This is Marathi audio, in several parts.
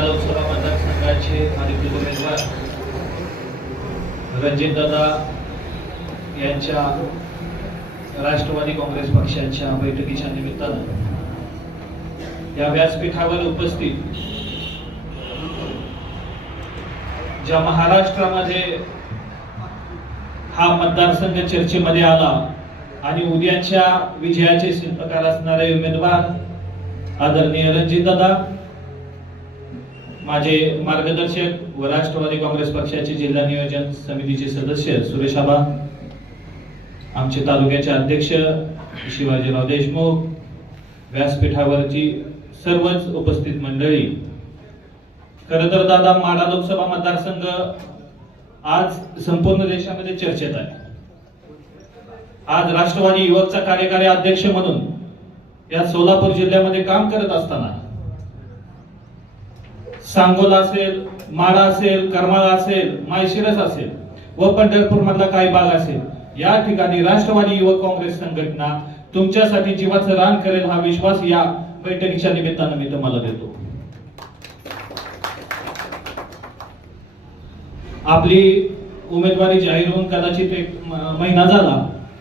लोकसभा मतदारसंघाचे अधिकृत उमेदवार रणजितदादा यांच्या राष्ट्रवादी काँग्रेस पक्षाच्या बैठकीच्या निमित्तानं या व्यासपीठावर उपस्थित ज्या महाराष्ट्रामध्ये हा मतदारसंघ चर्चेमध्ये आला आणि उद्याच्या विजयाचे शिल्पकार असणारे उमेदवार आदरणीय रणजितदादा माझे मार्गदर्शक व राष्ट्रवादी काँग्रेस पक्षाचे जिल्हा नियोजन समितीचे सदस्य सुरेश आबा आमचे तालुक्याचे अध्यक्ष शिवाजीराव देशमुख व्यासपीठावरची सर्वच उपस्थित मंडळी. खर तर दादा माडा लोकसभा मतदारसंघ आज संपूर्ण देशामध्ये चर्चेत आहे. आज राष्ट्रवादी युवकचा कार्यकारी अध्यक्ष म्हणून या सोलापूर जिल्ह्यामध्ये काम करत असताना सांगोला असेल माडा असेल करमाळा असेल माळशिरस असेल व पंढरपूर मधला काही भाग असेल या ठिकाणी राष्ट्रवादी युवक काँग्रेस संघटना तुमच्यासाठी जीवाचं रान करेल हा विश्वास या बैठकीच्या निमित्तानं मी तुम्हाला देतो. आपली उमेदवारी जाहीर होऊन कदाचित एक महिना झाला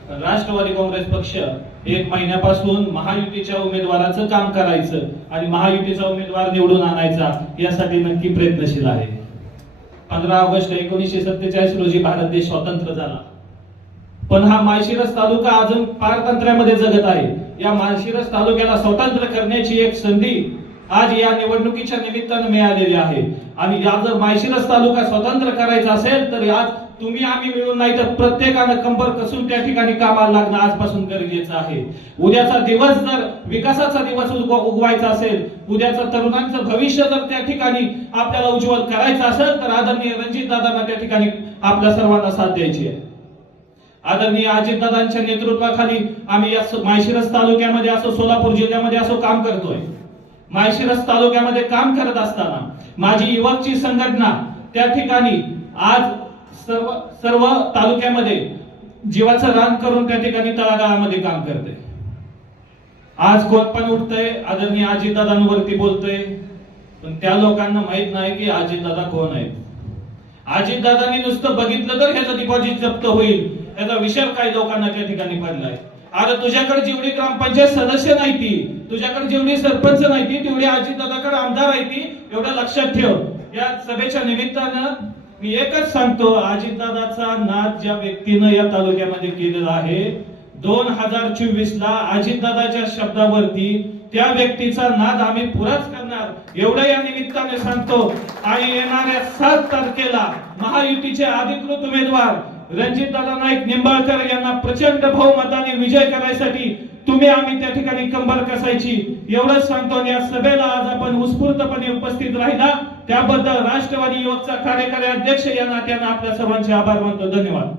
राष्ट्रवादी काँग्रेस पक्ष एक महिन्यापासून महायुतीच्या उमेदवाराचं काम करायचं आणि महायुतीचा उमेदवार निवडून आणायचा यासाठी नक्की प्रयत्नशील आहे. पंधरा ऑगस्ट एकोणीसशे सत्तेचाळीस रोजी भारत देश स्वतंत्र झाला. पण हा माळशिरस तालुका अजून पारतंत्र्यामध्ये जगत आहे. या माळशिरस तालुक्याला स्वतंत्र करण्याची एक संधी आज या निवडणुकीच्या निमित्तानं मिळालेली आहे. आणि या जर माळशिरस तालुका स्वतंत्र करायचा असेल तर आज तुम्ही आम्ही मिळून नाही तर प्रत्येकानं कंबर कसून त्या ठिकाणी कामाला लागणं आजपासून गरजेचं आहे. उद्याचा दिवस जर विकासाचा दिवस उगवायचा असेल उद्याचं तरुणांचं भविष्य जर त्या ठिकाणी आपल्याला उज्ज्वल करायचं असेल तर आदरणीय रणजित दादांना त्या ठिकाणी आपल्या सर्वांना साथ द्यायची आहे. आदरणीय अजितदादांच्या नेतृत्वाखाली आम्ही या माळशिरस तालुक्यामध्ये असो सोलापूर जिल्ह्यामध्ये असो काम करतोय. माळशिरस तालुक्यामध्ये काम करत असताना माझी युवकची संघटना त्या ठिकाणी आज सर्व सर्व तालुक्यामध्ये जीवाचं रान करून त्या ठिकाणी तळागाळामध्ये काम करते. आज कोण पण उठतंय आदरणीय अजितदादांवरती बोलतोय पण त्या लोकांना माहीत नाही की अजितदादा कोण आहेत. अजितदादांनी नुसतं बघितलं तर ह्याचं डिपॉझिट जप्त होईल याचा विचार काय लोकांना त्या ठिकाणी पडलाय. अरे तुझ्याकडे जेवढी ग्रामपंचायत सदस्य नाही ती तुझ्याकडे जेवढी सरपंच नाही ती तेवढी अजितदादाकडे आमदार आहे ती एवढं लक्षात ठेव. या सभेच्या निमित्तानं मी एकच सांगतो अजितदादाचा नाद ज्या व्यक्तीनं या तालुक्यामध्ये केलेला आहे दोन हजार चोवीस ला अजितदादाच्या शब्दावरती त्या व्यक्तीचा नाद आम्ही पुराच करणार. एवढं या निमित्ताने सांगतो आणि येणाऱ्या सात तारखेला महायुतीचे अधिकृत उमेदवार रणजितदादा नाईक निंबाळकर यांना प्रचंड बहुमताने विजय करायसाठी तुम्ही आम्ही त्या ठिकाणी कंबर कसायची एवढंच सांगतो आणि या सभेला आज आपण उत्स्फूर्तपणे उपस्थित राहिला. त्याबद्दल राष्ट्रवादी युवकचा कार्यकारी अध्यक्ष या नात्यानं आपल्या सर्वांचे आभार मानतो. धन्यवाद.